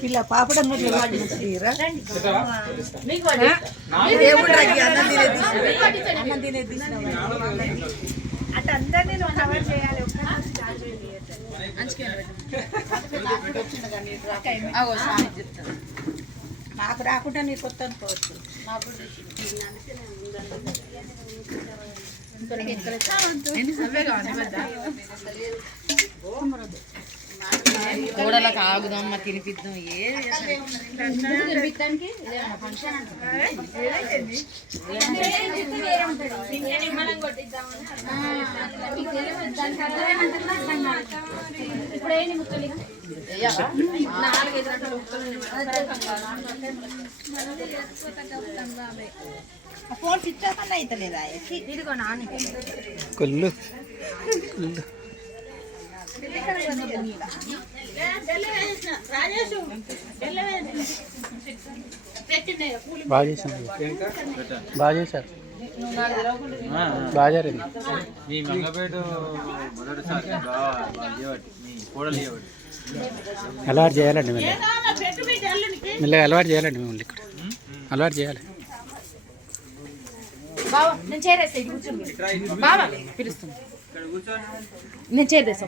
పిల్ల పాపడం అటు అందరినీ నువ్వు కవర్ చేయాలి. నాకు రాకుండా నీకు కొత్త అనుకోవచ్చు. కూడలకు ఆగుదాం తినిపిద్దాం. ఫోన్ స్విచ్ ఆఫ్ అన్న అవుతలేదా? ఇదిగో నాన్న కొల్లు బాగా చేశాను. బాగా చేశారు. బాగా జరిగింది. మీ మంగపేట మొదటిసారి అలవాటు చేయాలండి మెల్లగా. మెల్లగా అలవాటు చేయాలండి మిమ్మల్ని ఇక్కడ అలవాటు చేయాలి. బావా నేను చేరేస్తా. ఇది కూర్చోండి బావా పిలుస్తుంది. నేను చేరేస్తా.